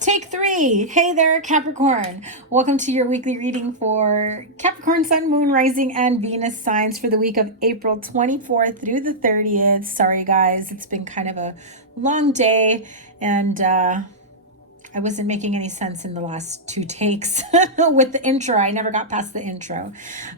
Take 3. Hey there, Capricorn. Welcome to your weekly reading for Capricorn, Sun, Moon, Rising, and Venus signs for the week of April 24th through the 30th. Sorry, guys. It's been kind of a long day, and I wasn't making any sense in the last 2 takes with the intro. I never got past the intro.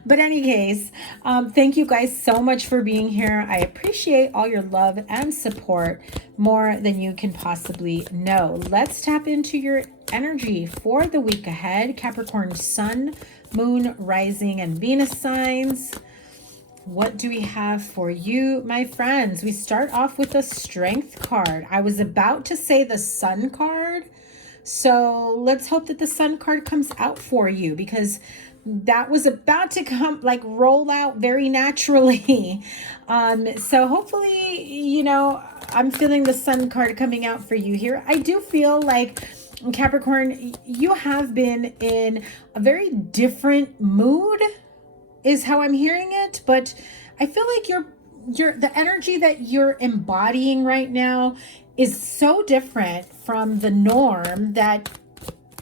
But any case, thank you guys so much for being here. I appreciate all your love and support more than you can possibly know. Let's tap into your energy for the week ahead. Capricorn, Sun, Moon, Rising, and Venus signs. What do we have for you, my friends? We start off with the Strength card. I was about to say the Sun card, so let's hope that the Sun card comes out for you, because that was about to come, like, roll out very naturally. So hopefully, you know, I'm feeling the Sun card coming out for you here. I do feel like, Capricorn, you have been in a very different mood, is how I'm hearing it. But I feel like the energy that you're embodying right now is so different from the norm that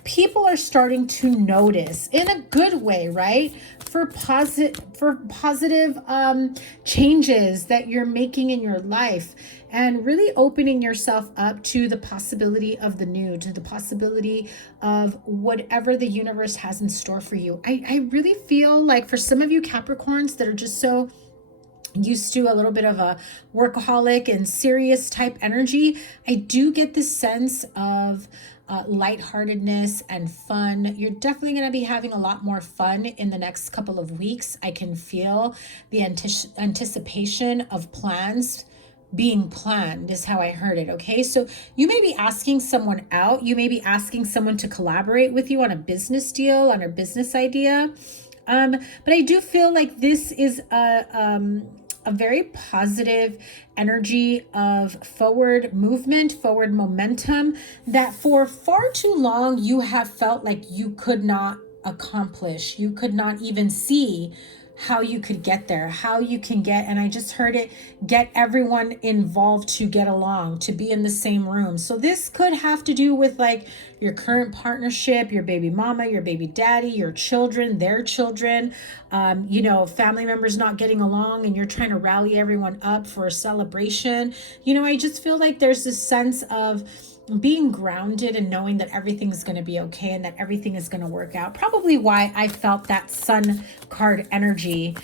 people are starting to notice in a good way, right? For positive changes that you're making in your life, and really opening yourself up to the possibility of the new, to the possibility of whatever the universe has in store for you. I really feel like for some of you Capricorns that are just so used to a little bit of a workaholic and serious type energy, I do get this sense of lightheartedness and fun. You're definitely going to be having a lot more fun in the next couple of weeks. I can feel the anticipation of plans being planned, is how I heard it. Okay, so you may be asking someone out. You may be asking someone to collaborate with you on a business deal, on a business idea. But I do feel like this is a very positive energy of forward movement, forward momentum, that for far too long you have felt like you could not accomplish. You could not even see how you could get there, how you can get, and I just heard it, get everyone involved to get along, to be in the same room. So this could have to do with like your current partnership, your baby mama, your baby daddy, your children, their children, you know, family members not getting along and you're trying to rally everyone up for a celebration. You know, I just feel like there's this sense of being grounded and knowing that everything is going to be okay and that everything is going to work out. Probably why I felt that Sun card energy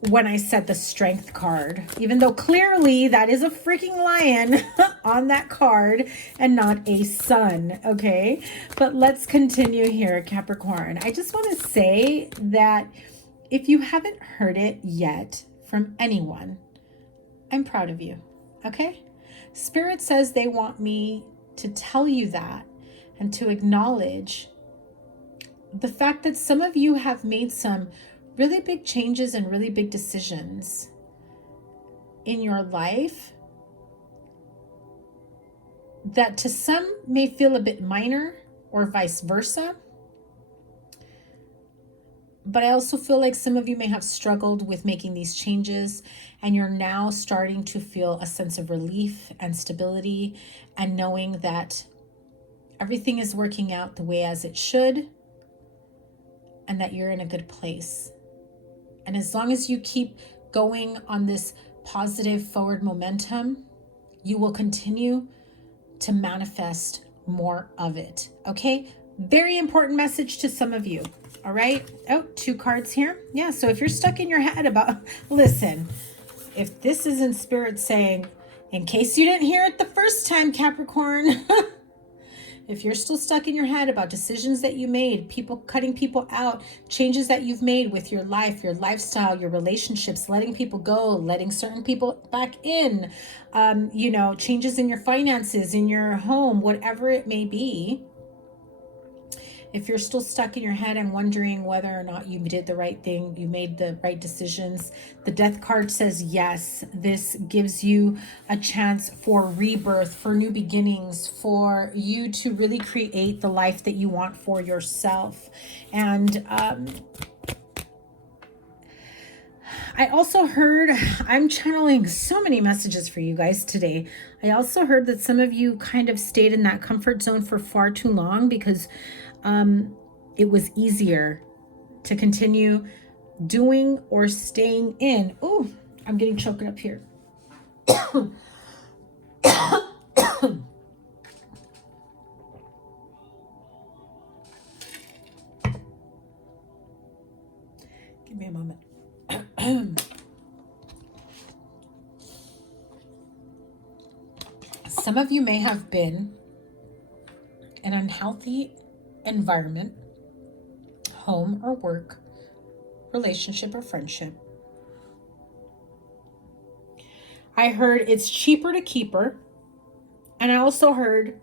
when I said the Strength card, even though clearly that is a freaking lion on that card and not a sun. Okay, but let's continue here, Capricorn. I just want to say that if you haven't heard it yet from anyone, I'm proud of you. Okay, Spirit says they want me to tell you that and to acknowledge the fact that some of you have made some really big changes and really big decisions in your life that to some may feel a bit minor, or vice versa. But I also feel like some of you may have struggled with making these changes, and you're now starting to feel a sense of relief and stability, and knowing that everything is working out the way as it should, and that you're in a good place. And as long as you keep going on this positive forward momentum, you will continue to manifest more of it. Okay? Very important message to some of you. All right. Oh, 2 cards here. Yeah. So if you're stuck in your head about, listen, if this isn't Spirit saying, in case you didn't hear it the first time, Capricorn, if you're still stuck in your head about decisions that you made, people cutting people out, changes that you've made with your life, your lifestyle, your relationships, letting people go, letting certain people back in, you know, changes in your finances, in your home, whatever it may be. If you're still stuck in your head and wondering whether or not you did the right thing, you made the right decisions, the Death card says yes. This gives you a chance for rebirth, for new beginnings, for you to really create the life that you want for yourself. And I also heard, I'm channeling so many messages for you guys today. I also heard that some of you kind of stayed in that comfort zone for far too long because it was easier to continue doing or staying in. Oh, I'm getting choked up here. Give me a moment. Some of you may have been in an unhealthy environment, home or work, relationship or friendship. I heard it's cheaper to keep her. And I also heard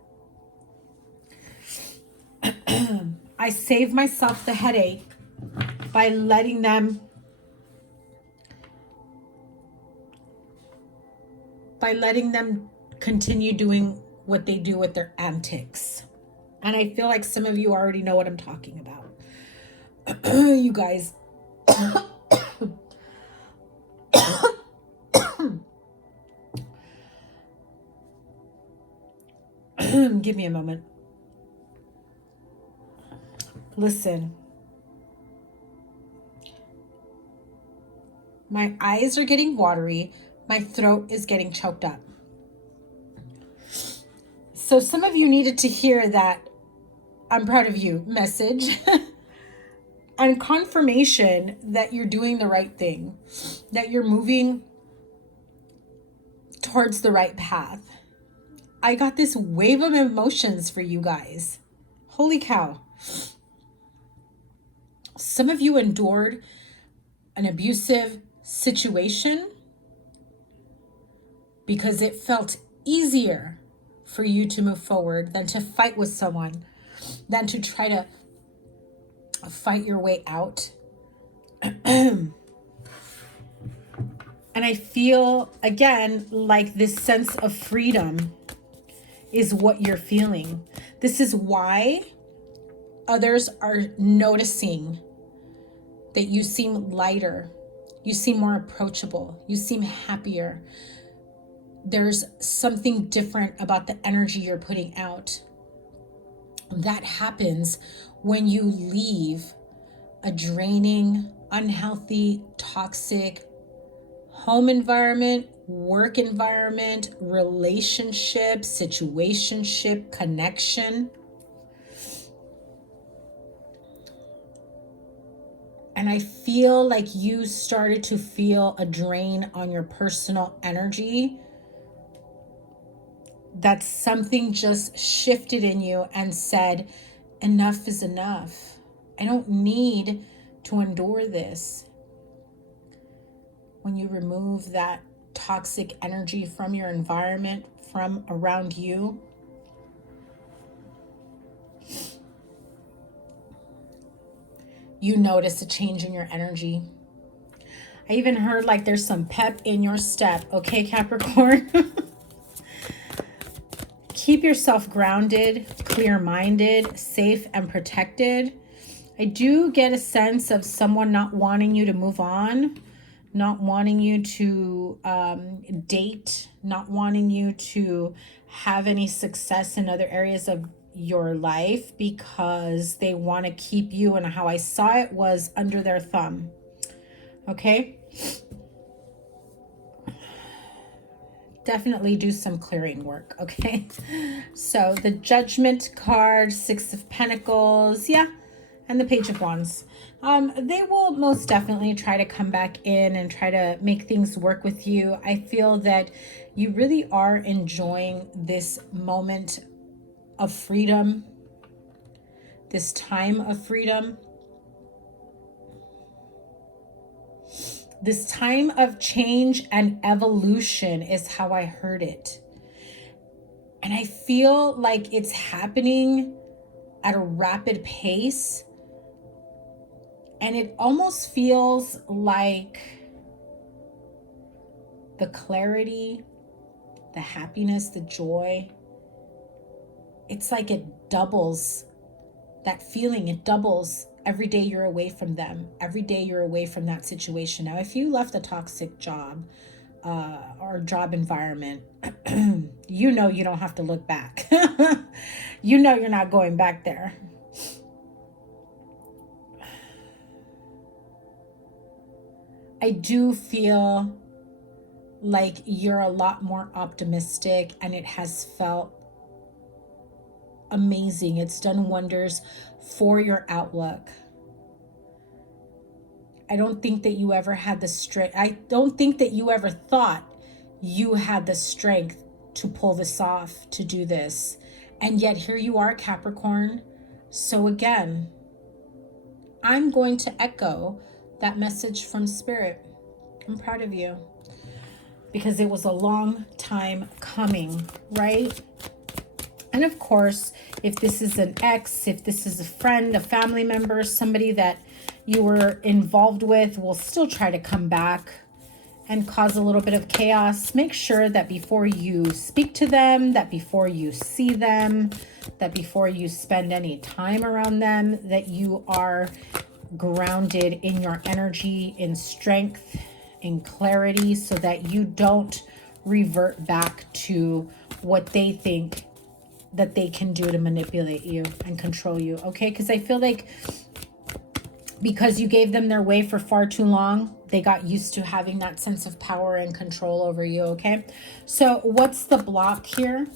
I save myself the headache by letting them continue doing what they do with their antics. And I feel like some of you already know what I'm talking about. You guys. Give me a moment. Listen. My eyes are getting watery. My throat is getting choked up. So some of you needed to hear that I'm proud of you message and confirmation that you're doing the right thing, that you're moving towards the right path. I got this wave of emotions for you guys. Holy cow. Some of you endured an abusive situation because it felt easier for you to move forward than to fight with someone, than to try to fight your way out. And I feel, again, like this sense of freedom is what you're feeling. This is why others are noticing that you seem lighter, you seem more approachable, you seem happier. There's something different about the energy you're putting out. That happens when you leave a draining, unhealthy, toxic home environment, work environment, relationship, situationship, connection. And I feel like you started to feel a drain on your personal energy. That something just shifted in you and said, enough is enough. I don't need to endure this. When you remove that toxic energy from your environment, from around you, you notice a change in your energy. I even heard like there's some pep in your step. Okay, Capricorn? Keep yourself grounded, clear-minded, safe, and protected. I do get a sense of someone not wanting you to move on, not wanting you to date, not wanting you to have any success in other areas of your life because they want to keep you, and how I saw it was under their thumb. Okay? Definitely do some clearing work, okay? So the Judgment card, Six of Pentacles, yeah, and the Page of Wands. They will most definitely try to come back in and try to make things work with you. I feel that you really are enjoying this moment of freedom, this time of freedom, this time of change and evolution is how I heard it. And I feel like it's happening at a rapid pace. And it almost feels like the clarity, the happiness, the joy, it's like it doubles that feeling. It doubles every day you're away from them. Every day you're away from that situation. Now, if you left a toxic job or job environment, you know you don't have to look back. You know you're not going back there. I do feel like you're a lot more optimistic, and it has felt amazing. It's done wonders for your outlook. I don't think that you ever had the strength. I don't think that you ever thought you had the strength to pull this off, to do this. And yet here you are, Capricorn. So again, I'm going to echo that message from Spirit. I'm proud of you, because it was a long time coming, right? And of course, if this is an ex, if this is a friend, a family member, somebody that you were involved with, will still try to come back and cause a little bit of chaos. Make sure that before you speak to them, that before you see them, that before you spend any time around them, that you are grounded in your energy, in strength, in clarity, so that you don't revert back to what they think that they can do to manipulate you and control you, okay? Because I feel like because you gave them their way for far too long, they got used to having that sense of power and control over you, okay? So what's the block here?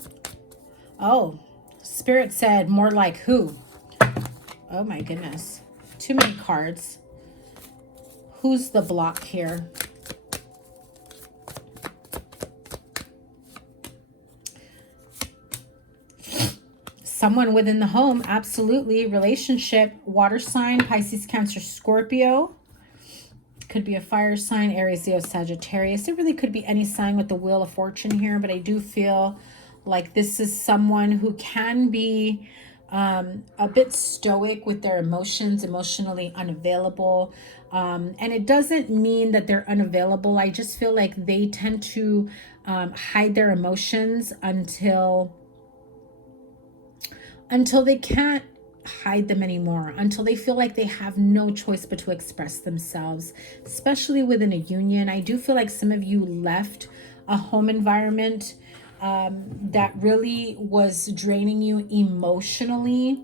Oh, Spirit said more like who? Oh my goodness. Too many cards. Who's the block here? Someone within the home, absolutely. Relationship, water sign, Pisces, Cancer, Scorpio. Could be a fire sign, Aries, Leo, Sagittarius. It really could be any sign with the Wheel of Fortune here, but I do feel like this is someone who can be a bit stoic with their emotions, emotionally unavailable. And it doesn't mean that they're unavailable. I just feel like they tend to hide their emotions until they can't hide them anymore, until they feel like they have no choice but to express themselves, especially within a union. I do feel like some of you left a home environment that really was draining you emotionally.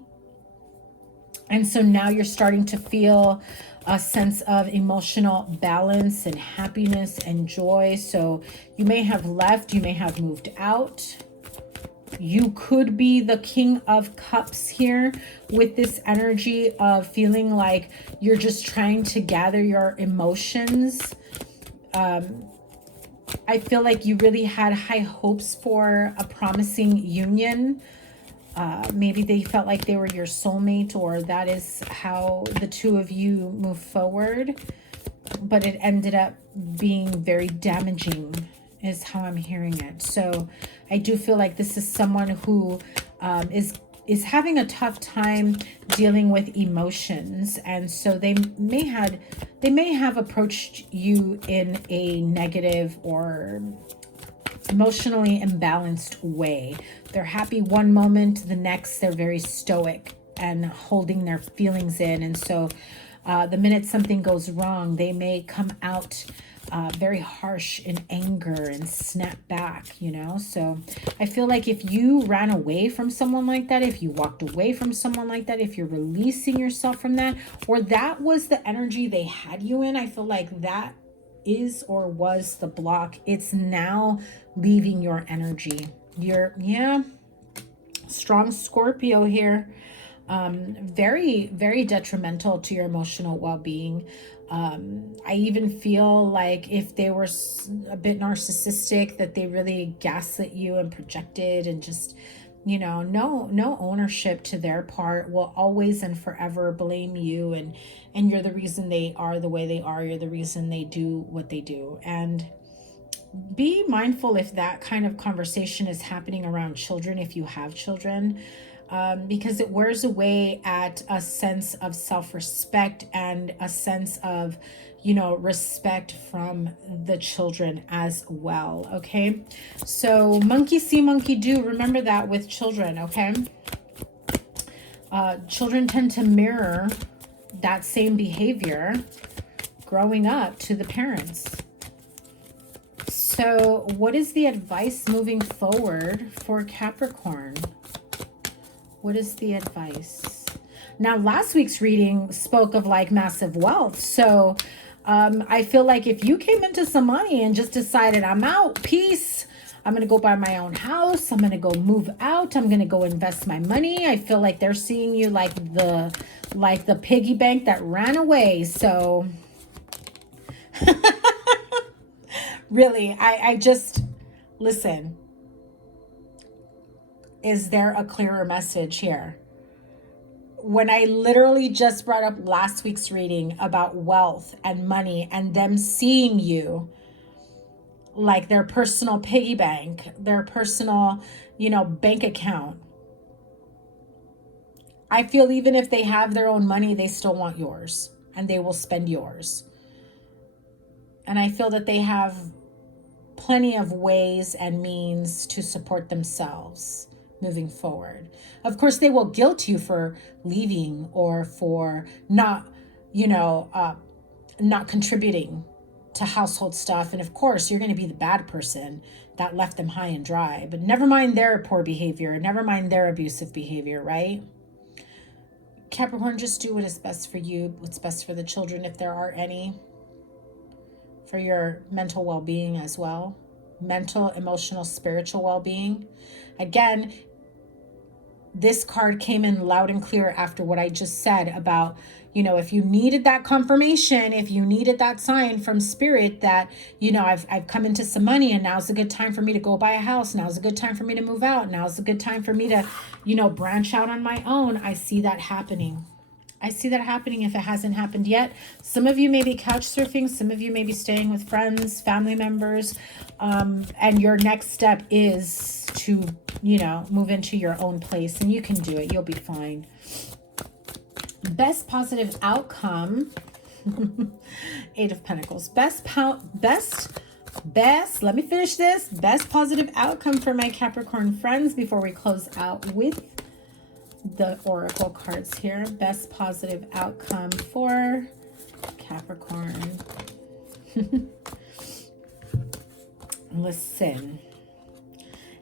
And so now you're starting to feel a sense of emotional balance and happiness and joy. So you may have left, you may have moved out. You could be the King of Cups here with this energy of feeling like you're just trying to gather your emotions. I feel like you really had high hopes for a promising union. Maybe they felt like they were your soulmate, or that is how the two of you move forward. But it ended up being very damaging, is how I'm hearing it. So I do feel like this is someone who is having a tough time dealing with emotions, and so they may have approached you in a negative or emotionally imbalanced way. They're happy one moment, the next they're very stoic and holding their feelings in, and so the minute something goes wrong, they may come out very harsh in anger and snap back, you know? So I feel like if you ran away from someone like that, if you walked away from someone like that, if you're releasing yourself from that, or that was the energy they had you in, I feel like that is or was the block. It's now leaving your energy. Strong Scorpio here. Very, very detrimental to your emotional well-being. I even feel like if they were a bit narcissistic, that they really gaslit you and projected and just, you know, no ownership to their part, will always and forever blame you, and you're the reason they are the way they are. You're the reason they do what they do. And be mindful if that kind of conversation is happening around children, if you have children. Because it wears away at a sense of self-respect and a sense of, you know, respect from the children as well, okay? So monkey see, monkey do. Remember that with children, okay? Children tend to mirror that same behavior growing up to the parents. So what is the advice moving forward for Capricorn? What is the advice? Now, last week's reading spoke of like massive wealth. So I feel like if you came into some money and just decided, I'm out, peace, I'm going to go buy my own house, I'm going to go move out, I'm going to go invest my money. I feel like they're seeing you like the piggy bank that ran away. So really, I just, listen, is there a clearer message here? When I literally just brought up last week's reading about wealth and money and them seeing you like their personal piggy bank, their personal, you know, bank account. I feel even if they have their own money, they still want yours and they will spend yours. And I feel that they have plenty of ways and means to support themselves moving forward. Of course, they will guilt you for leaving or for not, you know, not contributing to household stuff. And of course, you're going to be the bad person that left them high and dry. But never mind their poor behavior. Never mind their abusive behavior, right? Capricorn, just do what is best for you, what's best for the children, if there are any, for your mental well-being as well. Mental, emotional, spiritual well-being. Again, this card came in loud and clear after what I just said about, you know, if you needed that confirmation, if you needed that sign from spirit that, you know, I've come into some money and now's a good time for me to go buy a house. Now's a good time for me to move out. Now's a good time for me to, you know, branch out on my own. I see that happening. I see that happening if it hasn't happened yet. Some of you may be couch surfing. Some of you may be staying with friends, family members. And your next step is to, you know, move into your own place. And you can do it. You'll be fine. Best positive outcome. Eight of Pentacles. Best, let me finish this. Best positive outcome for my Capricorn friends before we close out with the oracle cards here. Best positive outcome for Capricorn. Listen,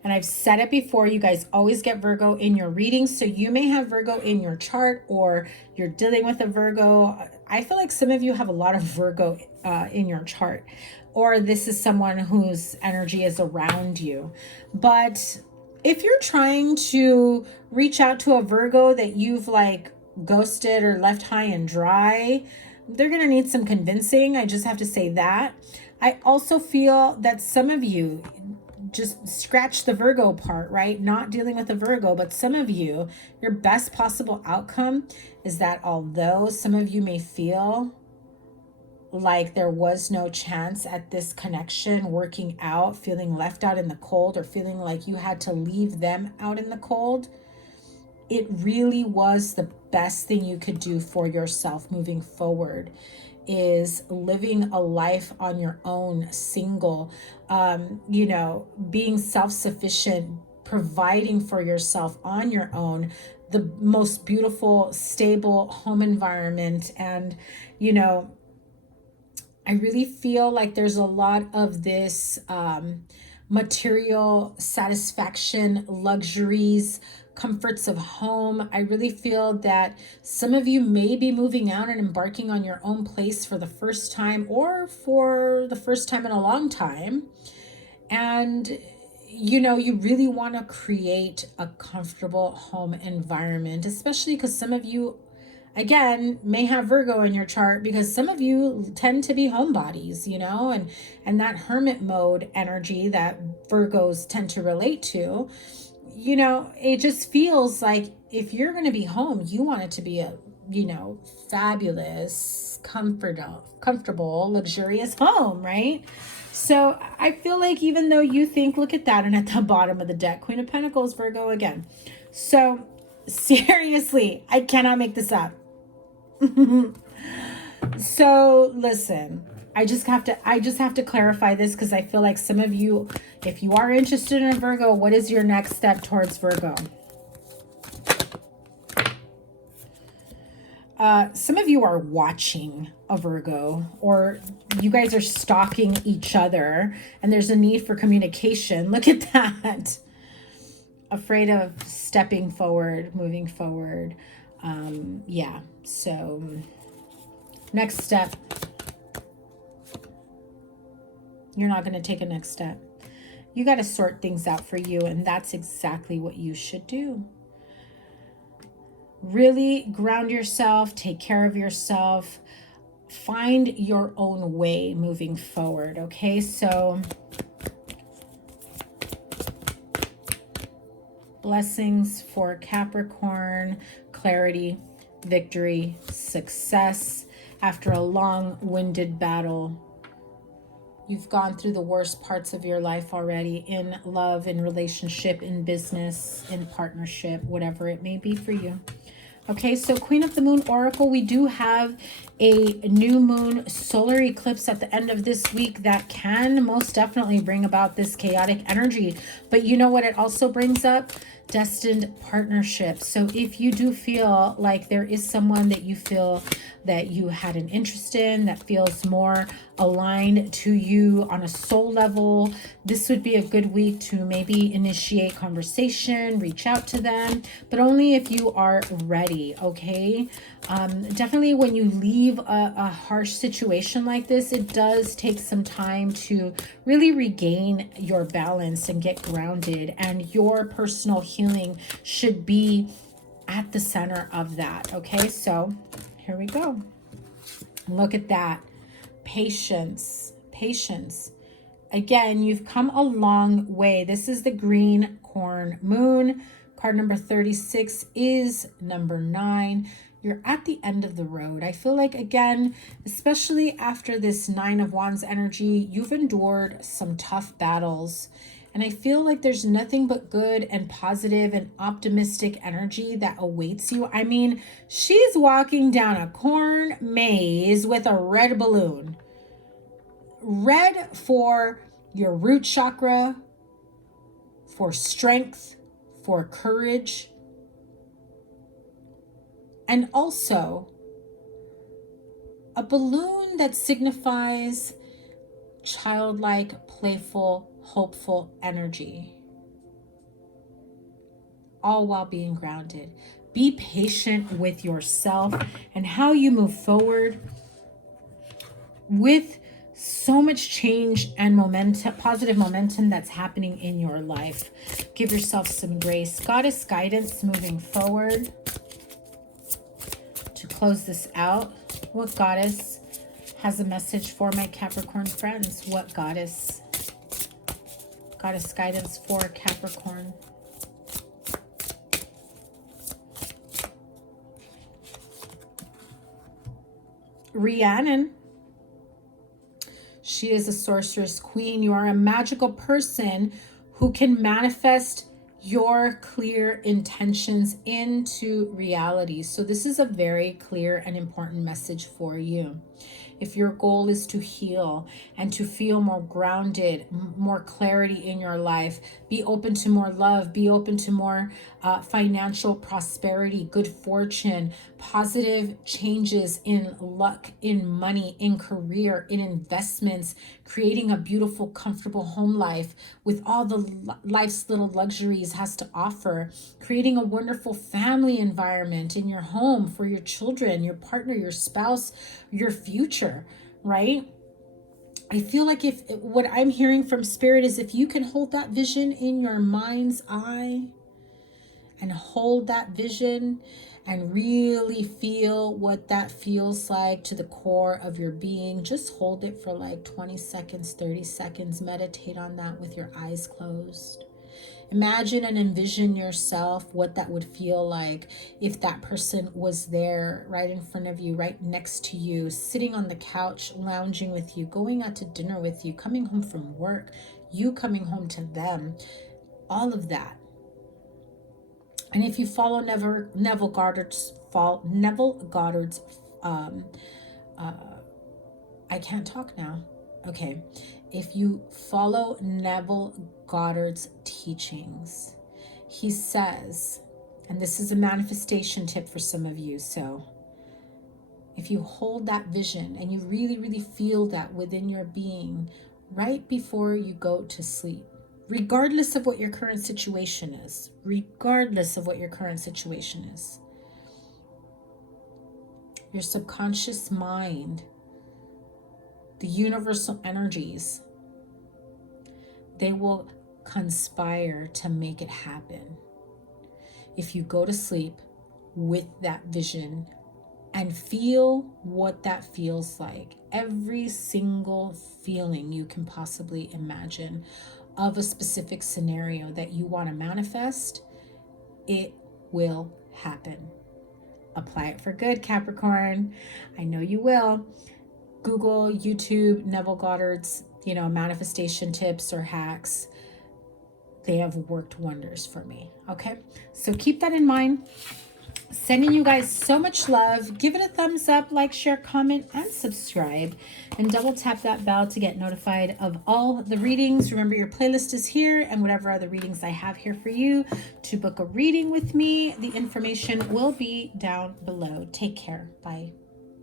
and I've said it before, you guys always get Virgo in your readings. So you may have Virgo in your chart or you're dealing with a Virgo. I feel like some of you have a lot of Virgo in your chart, or this is someone whose energy is around you. But if you're trying to reach out to a Virgo that you've like ghosted or left high and dry, they're going to need some convincing. I just have to say that. I also feel that some of you, just scratch the Virgo part, right? Not dealing with a Virgo, but some of you, your best possible outcome is that although some of you may feel like there was no chance at this connection working out, feeling left out in the cold, or feeling like you had to leave them out in the cold, it really was the best thing you could do for yourself moving forward, is living a life on your own, single, you know, being self-sufficient, providing for yourself on your own, the most beautiful, stable home environment. And, you know, I really feel like there's a lot of this material satisfaction, luxuries, comforts of home. I really feel that some of you may be moving out and embarking on your own place for the first time, or for the first time in a long time. And, you know, you really want to create a comfortable home environment, especially because some of you, again, may have Virgo in your chart, because some of you tend to be homebodies, you know, and that hermit mode energy that Virgos tend to relate to. You know, it just feels like if you're going to be home, you want it to be a, you know, fabulous, comfortable, luxurious home, right? So I feel like even though you think, look at that, and at the bottom of the deck, Queen of Pentacles, Virgo again. So seriously, I cannot make this up. So listen, I just have to clarify this, because I feel like some of you, if you are interested in a Virgo, what is your next step towards Virgo? some of you are watching a Virgo, or you guys are stalking each other, and there's a need for communication. Look at that. Afraid of stepping forward, moving forward. Yeah, so next step. You're not going to take a next step. You got to sort things out for you, and that's exactly what you should do. Really ground yourself, take care of yourself, find your own way moving forward, okay? So blessings for Capricorn, clarity, victory, success after a long-winded battle. You've gone through the worst parts of your life already, in love, in relationship, in business, in partnership, whatever it may be for you. Okay, so Queen of the Moon Oracle, we do have a new moon solar eclipse at the end of this week that can most definitely bring about this chaotic energy. But you know what it also brings up? Destined partnerships. So if you do feel like there is someone that you feel that you had an interest in, that feels more aligned to you on a soul level, this would be a good week to maybe initiate conversation, reach out to them, but only if you are ready, okay? Definitely when you leave a harsh situation like this, it does take some time to really regain your balance and get grounded, and your personal healing should be at the center of that, okay? So here we go. Look at that. Patience, patience. Again, you've come a long way. This is the green corn moon. Card number 36 is number 9. You're at the end of the road. I feel like, again, especially after this 9 of Wands energy, you've endured some tough battles. And I feel like there's nothing but good and positive and optimistic energy that awaits you. I mean, she's walking down a corn maze with a red balloon. Red for your root chakra, for strength, for courage, and also a balloon that signifies childlike, playful, hopeful energy, all while being grounded. Be patient with yourself and how you move forward with so much change and momentum, positive momentum that's happening in your life. Give yourself some grace. Goddess guidance moving forward. To close this out, what goddess has a message for my Capricorn friends? What goddess? Goddess guidance for Capricorn. Rhiannon. She is a sorceress queen. You are a magical person who can manifest your clear intentions into reality. So this is a very clear and important message for you. If your goal is to heal and to feel more grounded, more clarity in your life, be open to more love, be open to more financial prosperity, good fortune, positive changes in luck, in money, in career, in investments, creating a beautiful, comfortable home life with all the life's little luxuries has to offer, creating a wonderful family environment in your home for your children, your partner, your spouse, your future, right? I feel like if what I'm hearing from Spirit is if you can hold that vision in your mind's eye and hold that vision and really feel what that feels like to the core of your being, just hold it for like 20 seconds, 30 seconds. Meditate on that with your eyes closed. Imagine and envision yourself, what that would feel like if that person was there right in front of you, right next to you, sitting on the couch, lounging with you, going out to dinner with you, coming home from work, you coming home to them, all of that. And if you follow Neville Goddard's I can't talk now. Okay. If you follow Neville Goddard's teachings, he says, and this is a manifestation tip for some of you, so if you hold that vision and you really, really feel that within your being right before you go to sleep, regardless of what your current situation is, regardless of what your current situation is, your subconscious mind, the universal energies, they will conspire to make it happen. If you go to sleep with that vision and feel what that feels like, every single feeling you can possibly imagine of a specific scenario that you want to manifest, it will happen. Apply it for good, Capricorn. I know you will. Google, YouTube, Neville Goddard's, manifestation tips or hacks. They have worked wonders for me. Okay, so keep that in mind. Sending you guys so much love. Give it a thumbs up, like, share, comment, and subscribe. And double tap that bell to get notified of all the readings. Remember, your playlist is here, and whatever other readings I have here for you. To book a reading with me, the information will be down below. Take care. Bye.